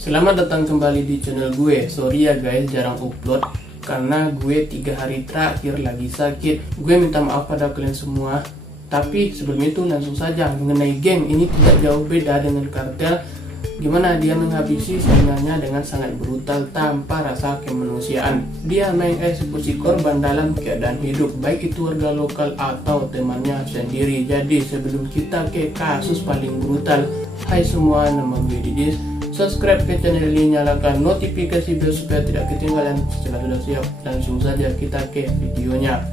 Selamat datang kembali di channel gue. Sorry ya guys, jarang upload karena gue 3 hari terakhir lagi sakit. Gue minta maaf pada kalian semua. Tapi sebelum itu langsung saja mengenai geng. Ini tidak jauh beda dengan kartel. Gimana dia menghabisi saingannya dengan sangat brutal tanpa rasa kemanusiaan. Dia mengeksekusi korban dalam keadaan hidup, baik itu warga lokal atau temannya sendiri. Jadi sebelum kita ke kasus paling brutal, hai semua, nama gue Didis. Subscribe ke channel ini, nyalakan notifikasi bell supaya tidak ketinggalan. Setelah sudah siap, langsung saja kita ke videonya.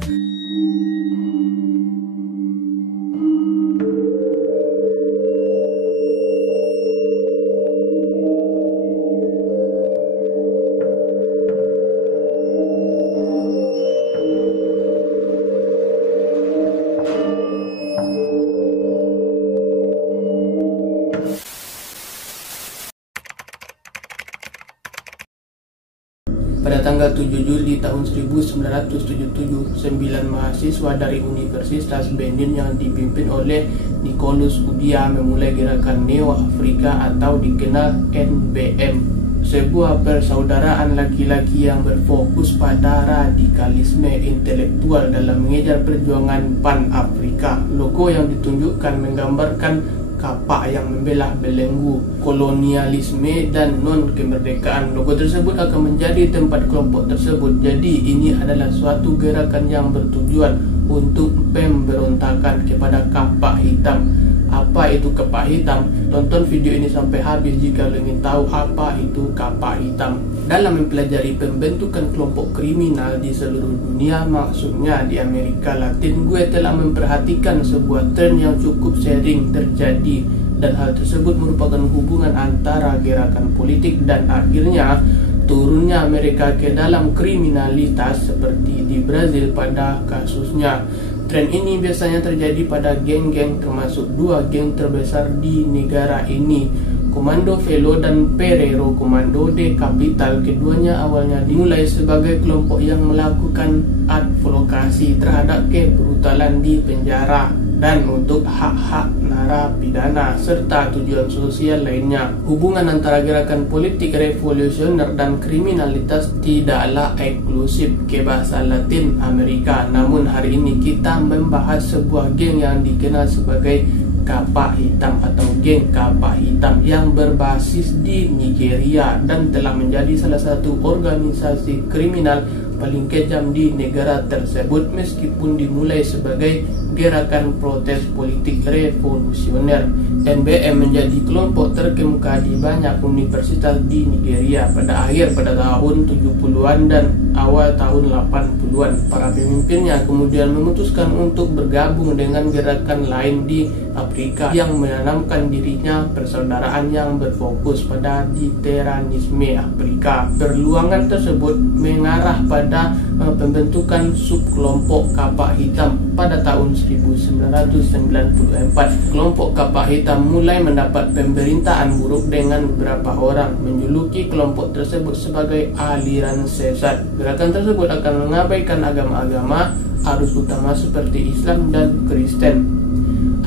Pada tanggal 7 Juli tahun 1977, 9 mahasiswa dari Universitas Benin yang dipimpin oleh Nicolas Udia memulai gerakan Neo Afrika atau dikenal NBM, sebuah persaudaraan laki-laki yang berfokus pada radikalisme intelektual dalam mengejar perjuangan Pan-Afrika. Logo yang ditunjukkan menggambarkan kapak yang membela belenggu kolonialisme dan non-kemerdekaan. Logo tersebut akan menjadi tempat kelompok tersebut. Jadi ini adalah suatu gerakan yang bertujuan untuk pemberontakan kepada kapak hitam. Apa itu kapak hitam? Tonton video ini sampai habis jika ingin tahu apa itu kapak hitam. Dalam mempelajari pembentukan kelompok kriminal di seluruh dunia, maksudnya di Amerika Latin, gue telah memperhatikan sebuah tren yang cukup sering terjadi, dan hal tersebut merupakan hubungan antara gerakan politik dan akhirnya turunnya Amerika ke dalam kriminalitas seperti di Brazil pada kasusnya. Tren ini biasanya terjadi pada geng-geng, termasuk dua geng terbesar di negara ini, Komando Velo dan Perero Komando de Capital. Keduanya awalnya dimulai sebagai kelompok yang melakukan advokasi terhadap kebrutalan di penjara dan untuk hak-hak narapidana serta tujuan sosial lainnya. Hubungan antara gerakan politik revolusioner dan kriminalitas tidaklah eksklusif ke bahasa Latin Amerika. Namun hari ini kita membahas sebuah geng yang dikenal sebagai kapak hitam atau geng kapak hitam yang berbasis di Nigeria dan telah menjadi salah satu organisasi kriminal paling kejam di negara tersebut, meskipun dimulai sebagai gerakan protes politik revolusioner. NBM menjadi kelompok terkemuka di banyak universitas di Nigeria pada tahun 70-an dan awal tahun 80-an. Para pemimpinnya kemudian memutuskan untuk bergabung dengan gerakan lain di Afrika yang menanamkan dirinya persaudaraan yang berfokus pada literanisme Afrika. Perluangan tersebut mengarah pada pembentukan subkelompok kapak hitam pada tahun 1994. Kelompok kapak hitam mulai mendapat pemberitaan buruk dengan beberapa orang menjuluki kelompok tersebut sebagai aliran sesat. Gerakan tersebut akan mengabaikan agama-agama arus utama seperti Islam dan Kristen.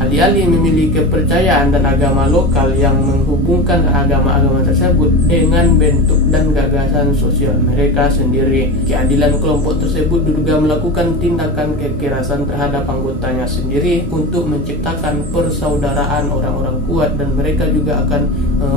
Alih-alih memiliki kepercayaan dan agama lokal yang menghubungkan agama-agama tersebut dengan bentuk dan gagasan sosial mereka sendiri. Keadilan kelompok tersebut diduga melakukan tindakan kekerasan terhadap anggotanya sendiri untuk menciptakan persaudaraan orang-orang kuat, dan mereka juga akan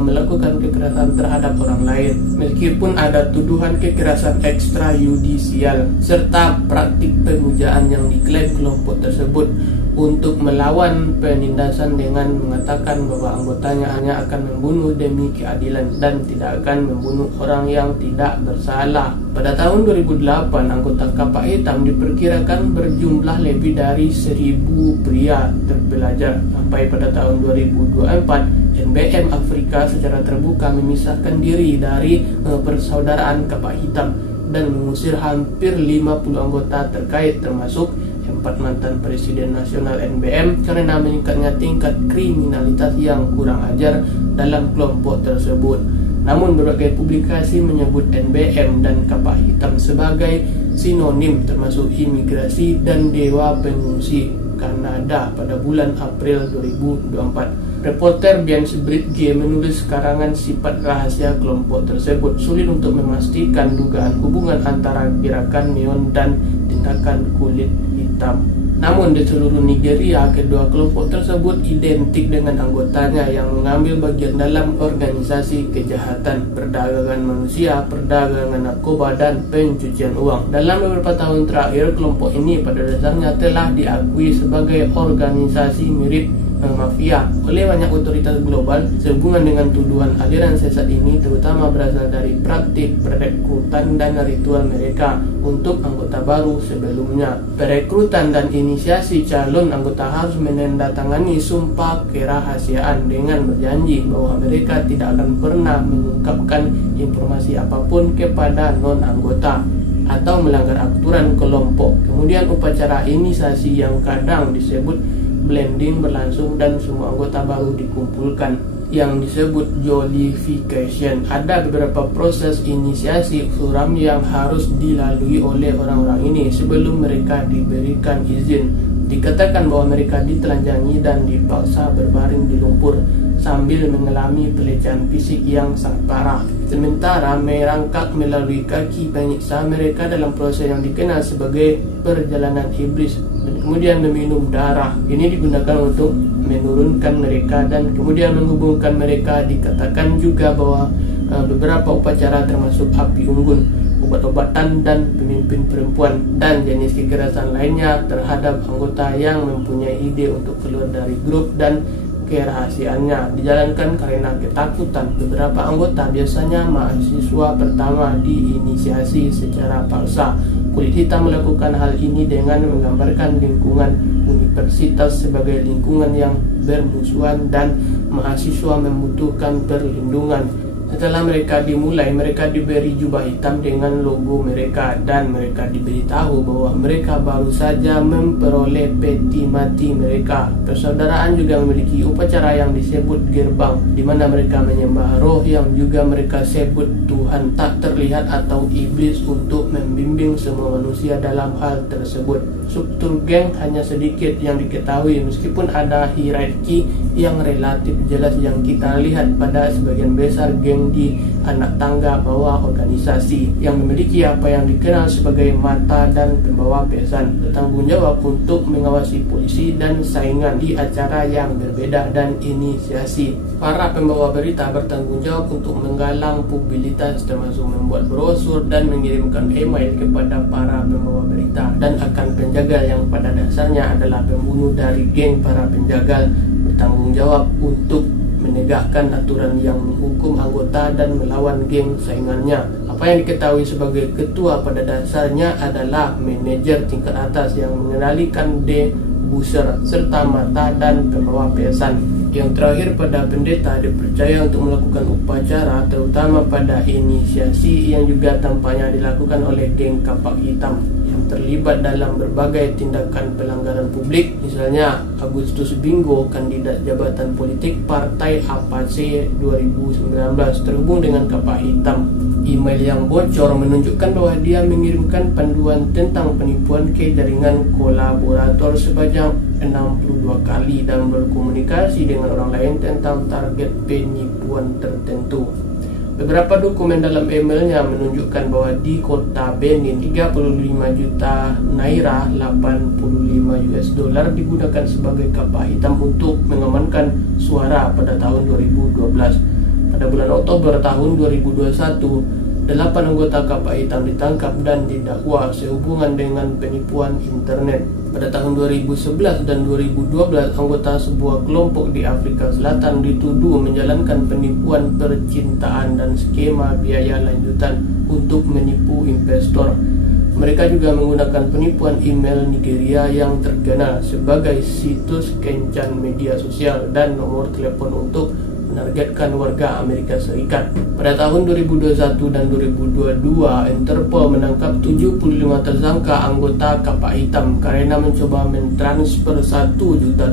melakukan kekerasan terhadap orang lain. Meskipun ada tuduhan kekerasan ekstrayudisial serta praktik pemujaan yang diklaim kelompok tersebut untuk melawan penindasan dengan mengatakan bahwa anggotanya hanya akan membunuh demi keadilan dan tidak akan membunuh orang yang tidak bersalah. Pada tahun 2008, anggota kapak hitam diperkirakan berjumlah lebih dari 1.000 pria terpelajar. Sampai pada tahun 2024, NBM Afrika secara terbuka memisahkan diri dari persaudaraan kapak hitam dan mengusir hampir 50 anggota terkait, termasuk 4 mantan presiden nasional NBM karena meningkatnya tingkat kriminalitas yang kurang ajar dalam kelompok tersebut. Namun berbagai publikasi menyebut NBM dan kapak hitam sebagai sinonim, termasuk imigrasi dan dewa pengungsi Kanada pada bulan April 2024. Reporter Bian Bridge menulis karangan sifat rahasia kelompok tersebut. Sulit untuk memastikan dugaan hubungan antara gerakan neon dan tindakan kulit hitam. Namun di seluruh Nigeria, kedua kelompok tersebut identik dengan anggotanya yang mengambil bagian dalam organisasi kejahatan, perdagangan manusia, perdagangan narkoba, dan pencucian uang. Dalam beberapa tahun terakhir, kelompok ini pada dasarnya telah diakui sebagai organisasi mirip mafia oleh banyak otoritas global. Sehubungan dengan tuduhan aliran sesat ini terutama berasal dari praktik perekrutan dan ritual mereka untuk anggota baru sebelumnya. Perekrutan dan inisiasi calon anggota harus menandatangani sumpah kerahasiaan dengan berjanji bahwa mereka tidak akan pernah mengungkapkan informasi apapun kepada non-anggota atau melanggar aturan kelompok. Kemudian upacara inisiasi yang kadang disebut blending berlangsung dan semua anggota baru dikumpulkan yang disebut jollification. Ada beberapa proses inisiasi suram yang harus dilalui oleh orang-orang ini sebelum mereka diberikan izin. Dikatakan bahwa mereka ditelanjangi dan dipaksa berbaring di lumpur sambil mengalami pelecehan fisik yang sangat parah. Sementara merangkak melalui kaki penyiksa mereka dalam proses yang dikenal sebagai perjalanan iblis dan kemudian meminum darah. Ini digunakan untuk menurunkan mereka dan kemudian menghubungkan mereka. Dikatakan juga bahwa beberapa upacara termasuk api unggun, obat-obatan, dan pemimpin perempuan dan jenis kekerasan lainnya terhadap anggota yang mempunyai ide untuk keluar dari grup dan kerahasiaannya dijalankan karena ketakutan. Beberapa anggota, biasanya mahasiswa pertama, diinisiasi secara paksa. Kulit hitam melakukan hal ini dengan menggambarkan lingkungan universitas sebagai lingkungan yang bermusuhan dan mahasiswa membutuhkan perlindungan. Setelah mereka dimulai, mereka diberi jubah hitam dengan logo mereka dan mereka diberitahu bahwa mereka baru saja memperoleh peti mati mereka. Persaudaraan juga memiliki upacara yang disebut gerbang, di mana mereka menyembah roh yang juga mereka sebut Tuhan tak terlihat atau iblis untuk membimbing semua manusia dalam hal tersebut. Struktur geng hanya sedikit yang diketahui meskipun ada hierarki yang relatif jelas yang kita lihat pada sebagian besar geng di anak tangga bawah organisasi yang memiliki apa yang dikenal sebagai mata dan pembawa pesan, bertanggung jawab untuk mengawasi polisi dan saingan di acara yang berbeda dan inisiasi. Para pembawa berita bertanggung jawab untuk menggalang publisitas termasuk membuat brosur dan mengirimkan email kepada para pembawa berita dan akan penjagal yang pada dasarnya adalah pembunuh dari geng. Para penjagal bertanggung jawab untuk menegakkan aturan yang menghukum anggota dan melawan geng saingannya. Apa yang diketahui sebagai ketua pada dasarnya adalah manajer tingkat atas yang mengendalikan debuser serta mata dan pembawa pesan. Yang terakhir, pada pendeta dipercaya untuk melakukan upacara terutama pada inisiasi yang juga tampaknya dilakukan oleh geng kapak hitam yang terlibat dalam berbagai tindakan pelanggaran publik. Misalnya Agustus Bingo, kandidat jabatan politik Partai APC 2019, terhubung dengan kapak hitam. Email yang bocor menunjukkan bahwa dia mengirimkan panduan tentang penipuan ke jaringan kolaborator sebanyak 62 kali dan berkomunikasi dengan orang lain tentang target penipuan tertentu. Beberapa dokumen dalam emailnya menunjukkan bahwa di kota Benin 35 juta naira $85 digunakan sebagai kapak hitam untuk mengamankan suara pada tahun 2012. Pada bulan Oktober tahun 2021, 8 anggota kapak hitam ditangkap dan didakwa sehubungan dengan penipuan internet. Pada tahun 2011 dan 2012, anggota sebuah kelompok di Afrika Selatan dituduh menjalankan penipuan percintaan dan skema biaya lanjutan untuk menipu investor. Mereka juga menggunakan penipuan email Nigeria yang terkenal sebagai situs kencan media sosial dan nomor telepon untuk menargetkan warga Amerika Serikat. Pada tahun 2021 dan 2022, Interpol menangkap 75 tersangka anggota kapal hitam karena mencoba mentransfer $1 juta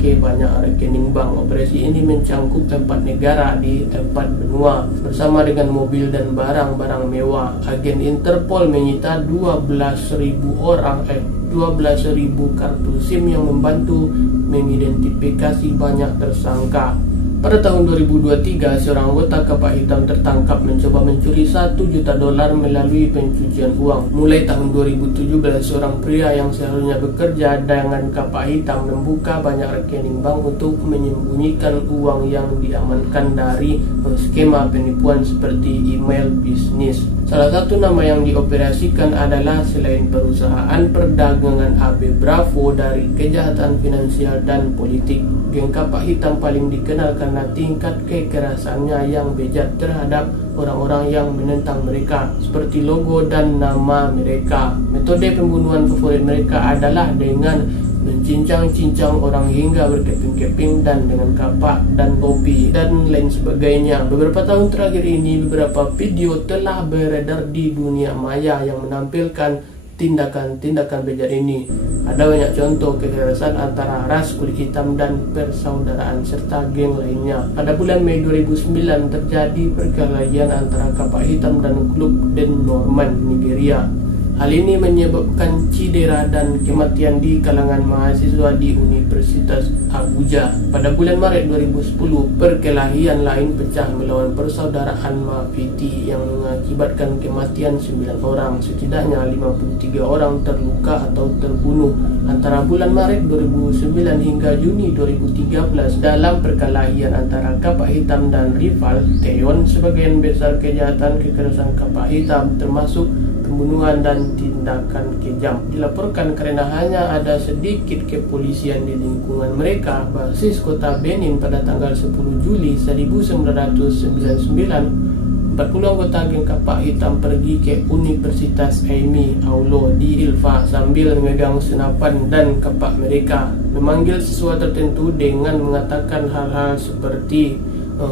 ke banyak rekening bank. Operasi ini mencangkup 4 negara di 4 benua bersama dengan mobil dan barang-barang mewah. Agen Interpol menyita 12.000 kartu SIM yang membantu mengidentifikasi banyak tersangka. Pada tahun 2023, seorang anggota kapal hitam tertangkap mencoba mencuri $1 juta melalui pencucian uang. Mulai tahun 2017, seorang pria yang seharusnya bekerja dengan kapal hitam membuka banyak rekening bank untuk menyembunyikan uang yang diamankan dari skema penipuan seperti email bisnis. Salah satu nama yang dioperasikan adalah selain perusahaan perdagangan AB Bravo dari kejahatan finansial dan politik. Geng kapal hitam paling dikenal karena tingkat kekerasannya yang bejat terhadap orang-orang yang menentang mereka, seperti logo dan nama mereka. Metode pembunuhan favorit mereka adalah dengan mencincang-cincang orang hingga berkeping-keping dan dengan kapak dan topi dan lain sebagainya. Beberapa tahun terakhir ini, beberapa video telah beredar di dunia maya yang menampilkan tindakan-tindakan bejat ini. Ada banyak contoh kekerasan antara ras kulit hitam dan persaudaraan serta geng lainnya. Pada bulan Mei 2009 terjadi perkelahian antara kapal hitam dan klub Den Norman, Nigeria. Hal ini menyebabkan cedera dan kematian di kalangan mahasiswa di Universitas Abuja. Pada bulan Maret 2010, perkelahian lain pecah melawan persaudaraan Mafiti yang mengakibatkan kematian 9 orang. Setidaknya 53 orang terluka atau terbunuh antara bulan Maret 2009 hingga Juni 2013 dalam perkelahian antara kapal hitam dan rival Theon. Sebagian besar kejahatan kekerasan kapal hitam termasuk pembunuhan dan tindakan kejam dilaporkan karena hanya ada sedikit kepolisian di lingkungan mereka. Basis kota Benin pada tanggal 10 Juli 1999, 40 anggota geng kapal hitam pergi ke Universitas Amy Aulo di Ilva sambil memegang senapan dan kapak mereka, memanggil siswa tertentu dengan mengatakan hal-hal seperti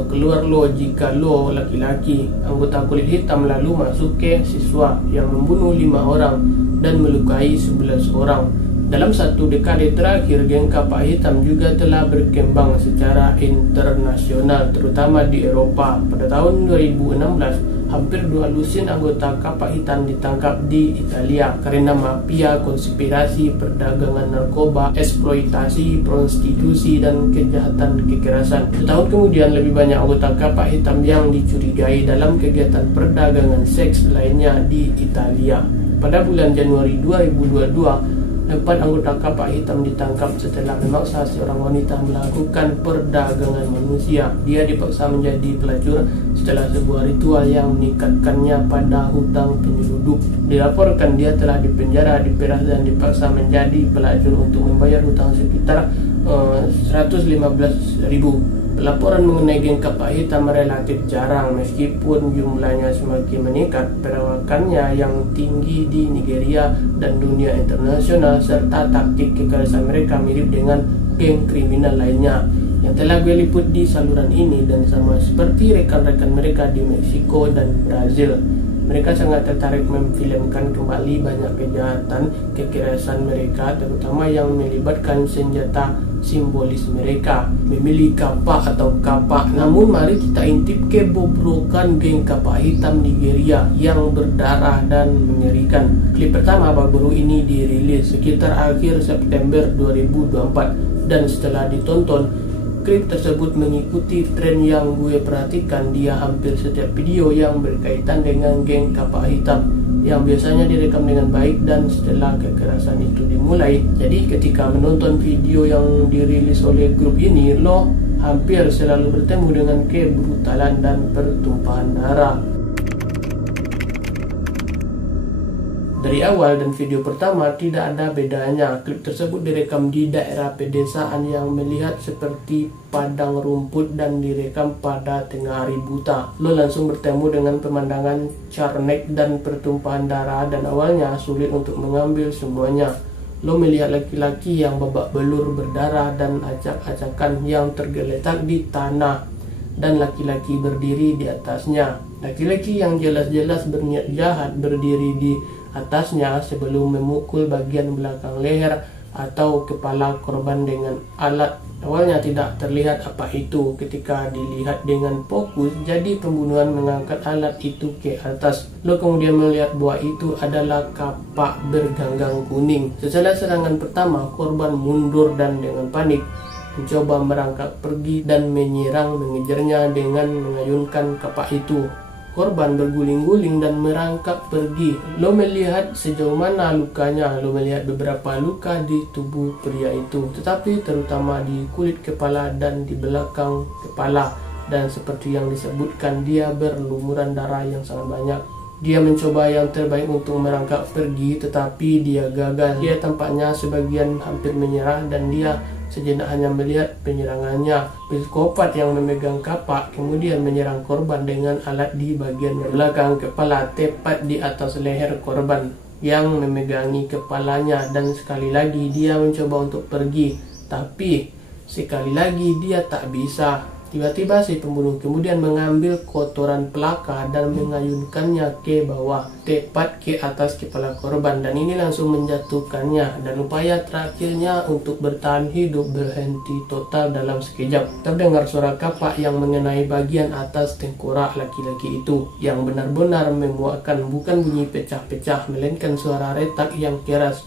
keluar lo jika lo laki-laki. Anggota kulit hitam lalu masuk ke siswa yang membunuh 5 orang dan melukai 11 orang. Dalam 1 dekade terakhir, geng kapal hitam juga telah berkembang secara internasional, terutama di Eropa. Pada tahun 2016, hampir 2 lusin anggota kapal hitam ditangkap di Italia karena mafia, konspirasi, perdagangan narkoba, eksploitasi, prostitusi, dan kejahatan kekerasan. Setahun kemudian, lebih banyak anggota kapal hitam yang dicurigai dalam kegiatan perdagangan seks lainnya di Italia. Pada bulan Januari 2022, 4 anggota kapal hitam ditangkap setelah memaksa seorang wanita melakukan perdagangan manusia. Dia dipaksa menjadi pelacur setelah sebuah ritual yang mengikatkannya pada hutang penyelundup. Dilaporkan dia telah dipenjara, diperas dan dipaksa menjadi pelacur untuk membayar hutang sekitar 115.000. Laporan mengenai geng kapal hitam relatif jarang meskipun jumlahnya semakin meningkat. Perawakannya yang tinggi di Nigeria dan dunia internasional serta taktik kekerasan mereka mirip dengan geng kriminal lainnya yang telah gue liput di saluran ini, dan sama seperti rekan-rekan mereka di Meksiko dan Brazil, mereka sangat tertarik memfilmkan kembali banyak kejahatan kekerasan mereka, terutama yang melibatkan senjata simbolis mereka, memilih kapak atau kapak. Namun mari kita intip kebobrokan geng kapal hitam Nigeria yang berdarah dan mengerikan. Klip pertama baru ini dirilis sekitar akhir September 2024, dan setelah ditonton, klip tersebut mengikuti tren yang gue perhatikan di hampir setiap video yang berkaitan dengan geng kapal hitam yang biasanya direkam dengan baik dan setelah kekerasan itu dimulai. Jadi ketika menonton video yang dirilis oleh grup ini, lo hampir selalu bertemu dengan kebrutalan dan pertumpahan darah. Dari awal dan video pertama tidak ada bedanya. Klip tersebut direkam di daerah pedesaan yang melihat seperti padang rumput dan direkam pada tengah hari buta. Lo langsung bertemu dengan pemandangan carnek dan pertumpahan darah, dan awalnya sulit untuk mengambil semuanya. Lo melihat laki-laki yang babak belur berdarah dan acak-acakan yang tergeletak di tanah. dan laki-laki berdiri di atasnya. Laki-laki yang jelas-jelas berniat jahat berdiri di atasnya sebelum memukul bagian belakang leher atau kepala korban dengan alat. Awalnya tidak terlihat apa itu. Ketika dilihat dengan fokus, jadi pembunuhan mengangkat alat itu ke atas. Lo kemudian melihat bahwa itu adalah kapak berganggang kuning. Setelah serangan pertama, korban mundur dan dengan panik mencoba merangkak pergi dan menyerang mengejarnya dengan mengayunkan kapak itu. Korban berguling-guling dan merangkak pergi. Lo melihat sejauh mana lukanya. Lo melihat beberapa luka di tubuh pria itu, tetapi terutama di kulit kepala dan di belakang kepala. Dan seperti yang disebutkan, dia berlumuran darah yang sangat banyak. Dia mencoba yang terbaik untuk merangkak pergi, tetapi dia gagal. Dia tampaknya sebagian hampir menyerah dan dia sejenak hanya melihat penyerangannya. Psikopat yang memegang kapak kemudian menyerang korban dengan alat di bagian belakang kepala, tepat di atas leher korban yang memegangi kepalanya. Dan sekali lagi dia mencoba untuk pergi, tapi sekali lagi dia tak bisa. Tiba-tiba si pembunuh kemudian mengambil kotoran pelaka dan mengayunkannya ke bawah, tepat ke atas kepala korban, dan ini langsung menjatuhkannya. Dan upaya terakhirnya untuk bertahan hidup berhenti total dalam sekejap. Terdengar suara kapak yang mengenai bagian atas tengkorak laki-laki itu, yang benar-benar memuakkan. Bukan bunyi pecah-pecah, melainkan suara retak yang keras.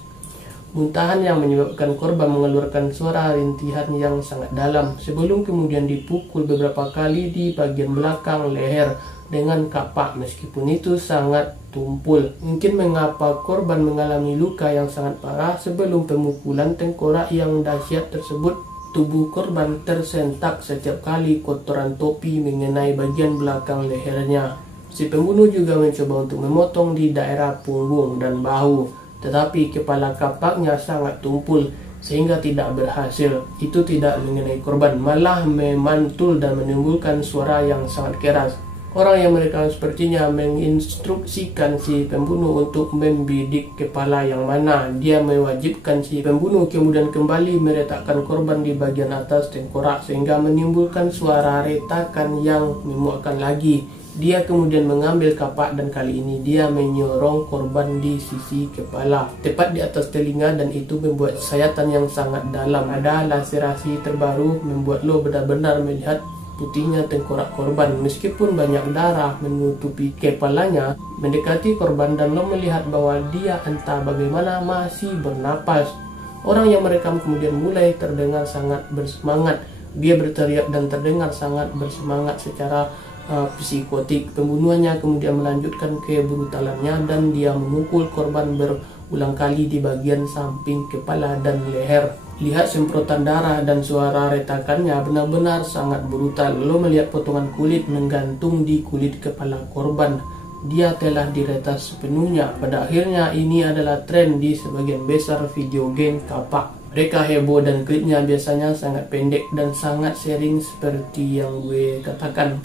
Muntahan yang menyebabkan korban mengeluarkan suara rintihan yang sangat dalam, sebelum kemudian dipukul beberapa kali di bagian belakang leher dengan kapak, meskipun itu sangat tumpul. Mungkin mengapa korban mengalami luka yang sangat parah sebelum pemukulan tengkorak yang dahsyat tersebut. Tubuh korban tersentak setiap kali kotoran topi mengenai bagian belakang lehernya. Si pembunuh juga mencoba untuk memotong di daerah punggung dan bahu, tetapi kepala kapaknya sangat tumpul sehingga tidak berhasil. Itu tidak mengenai korban, malah memantul dan menimbulkan suara yang sangat keras. Orang yang merekam sepertinya menginstruksikan si pembunuh untuk membidik kepala yang mana. Dia mewajibkan si pembunuh kemudian kembali meletakkan korban di bagian atas tengkorak sehingga menimbulkan suara retakan yang memuakkan lagi. Dia kemudian mengambil kapak dan kali ini dia menyorong korban di sisi kepala, tepat di atas telinga, dan itu membuat sayatan yang sangat dalam. Ada laserasi terbaru membuat lo benar-benar melihat putihnya tengkorak korban. Meskipun banyak darah menutupi kepalanya, mendekati korban dan lo melihat bahwa dia entah bagaimana masih bernapas. Orang yang merekam kemudian mulai terdengar sangat bersemangat. Dia berteriak dan terdengar sangat bersemangat secara psikotik. Pembunuhannya kemudian melanjutkan kebrutalannya dan dia memukul korban berulang kali di bagian samping kepala dan leher. Lihat semprotan darah dan suara retakannya benar-benar sangat brutal. Lo melihat potongan kulit menggantung di kulit kepala korban. Dia telah diretas sepenuhnya. Pada akhirnya ini adalah tren di sebagian besar video game kapak. Mereka heboh dan klipnya biasanya sangat pendek dan sangat sharing seperti yang gue katakan.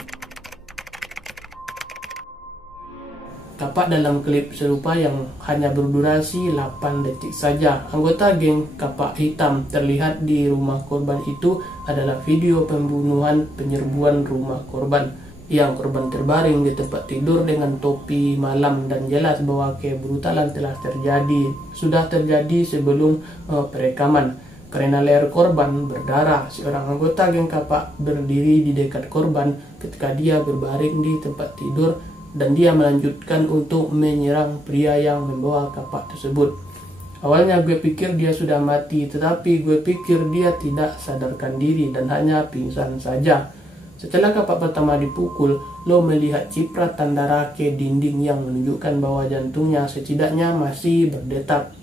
Kapak dalam klip serupa yang hanya berdurasi 8 detik saja. Anggota geng kapak hitam terlihat di rumah korban itu adalah video pembunuhan penyerbuan rumah korban, yang korban terbaring di tempat tidur dengan topi malam, dan jelas bahwa kebrutalan telah terjadi. Sudah terjadi sebelum perekaman. Karena leher korban berdarah, seorang anggota geng kapak berdiri di dekat korban ketika dia berbaring di tempat tidur, dan dia melanjutkan untuk menyerang pria yang membawa kapak tersebut. Awalnya gue pikir dia sudah mati, tetapi gue pikir dia tidak sadarkan diri dan hanya pingsan saja. Setelah kapak pertama dipukul, lo melihat cipratan darah ke dinding yang menunjukkan bahwa jantungnya setidaknya masih berdetak.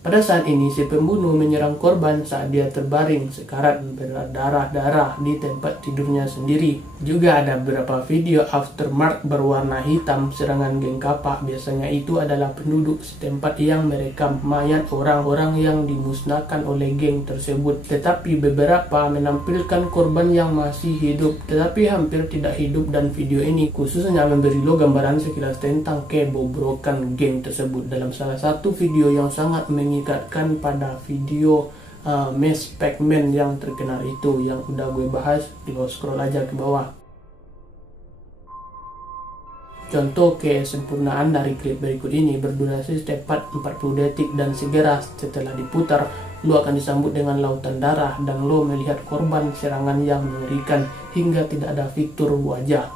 Pada saat ini si pembunuh menyerang korban saat dia terbaring sekarat berdarah-darah di tempat tidurnya sendiri. Juga ada beberapa video aftermath berwarna hitam serangan geng kapak. Biasanya itu adalah penduduk setempat yang merekam mayat orang-orang yang dimusnahkan oleh geng tersebut. Tetapi beberapa menampilkan korban yang masih hidup, tetapi hampir tidak hidup, dan video ini khususnya memberi lo gambaran sekilas tentang kebobrokan geng tersebut. Dalam salah satu video yang sangat mengikatkan pada video Miss Pac-Man yang terkenal itu, yang udah gue bahas, lo scroll aja ke bawah. Contoh kesempurnaan dari klip berikut ini berdurasi tepat 40 detik dan segera setelah diputar, lo akan disambut dengan lautan darah dan lo melihat korban serangan yang mengerikan hingga tidak ada fitur wajah.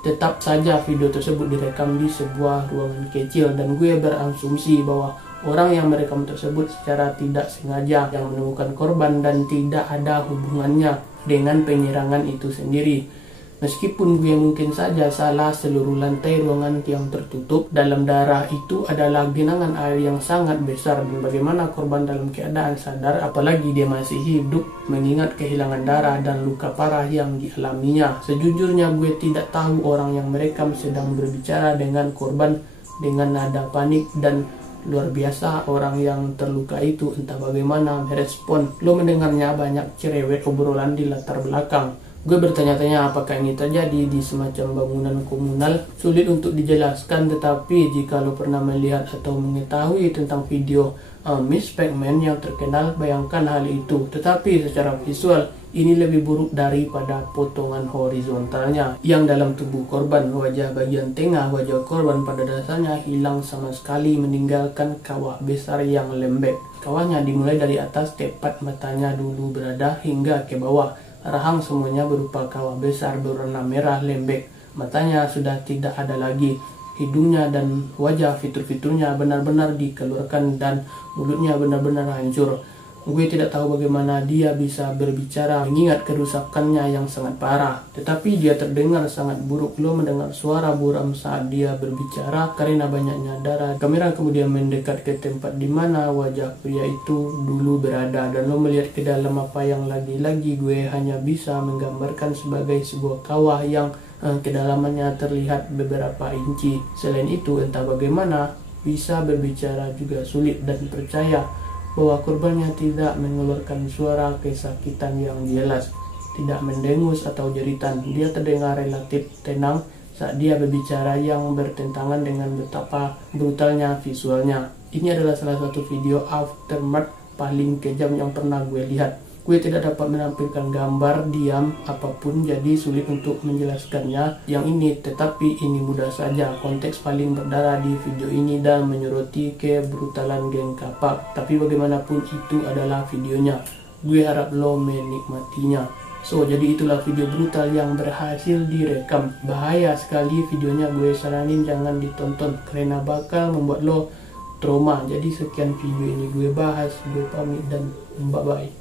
Tetap saja video tersebut direkam di sebuah ruangan kecil dan gue berasumsi bahwa orang yang merekam tersebut secara tidak sengaja yang menemukan korban dan tidak ada hubungannya dengan penyerangan itu sendiri. Meskipun gue mungkin saja salah, seluruh lantai ruangan yang tertutup dalam darah itu adalah genangan air yang sangat besar, dan bagaimana korban dalam keadaan sadar apalagi dia masih hidup mengingat kehilangan darah dan luka parah yang dialaminya. Sejujurnya gue tidak tahu orang yang merekam sedang berbicara dengan korban dengan nada panik, dan luar biasa orang yang terluka itu entah bagaimana merespon. Lo mendengarnya banyak cerewet obrolan di latar belakang. Gue bertanya-tanya apakah ini terjadi di semacam bangunan komunal. Sulit untuk dijelaskan, tetapi jika lo pernah melihat atau mengetahui tentang video Miss Pac-Man yang terkenal, bayangkan hal itu. Tetapi secara visual ini lebih buruk daripada potongan horizontalnya yang dalam tubuh korban. Wajah bagian tengah wajah korban pada dasarnya hilang sama sekali, meninggalkan kawah besar yang lembek. Kawahnya dimulai dari atas tepat matanya dulu berada hingga ke bawah. Rahang semuanya berupa kawah besar berwarna merah lembek. Matanya sudah tidak ada lagi. Hidungnya dan wajah fitur-fiturnya benar-benar dikeluarkan dan mulutnya benar-benar hancur. Gue tidak tahu bagaimana dia bisa berbicara mengingat kerusakannya yang sangat parah. Tetapi dia terdengar sangat buruk. Lo mendengar suara buram saat dia berbicara karena banyaknya darah. Kamera kemudian mendekat ke tempat di mana wajah pria itu dulu berada, dan lo melihat ke dalam apa yang lagi-lagi gue hanya bisa menggambarkan sebagai sebuah kawah yang kedalamannya terlihat beberapa inci. Selain itu, entah bagaimana bisa berbicara juga sulit, dan percaya bahwa korbannya tidak mengeluarkan suara kesakitan yang jelas, tidak mendengus atau jeritan. Dia terdengar relatif tenang saat dia berbicara, yang bertentangan dengan betapa brutalnya visualnya. Ini adalah salah satu video aftermath paling kejam yang pernah gue lihat. Gue tidak dapat menampilkan gambar diam apapun, jadi sulit untuk menjelaskannya yang ini, tetapi ini mudah saja. Konteks paling berdarah di video ini dan menyoroti kebrutalan geng kapak, tapi bagaimanapun itu adalah videonya. Gue harap lo menikmatinya. So, jadi itulah video brutal yang berhasil direkam. Bahaya sekali videonya, gue saranin jangan ditonton karena bakal membuat lo trauma. Jadi sekian video ini gue bahas, gue pamit dan bye-bye.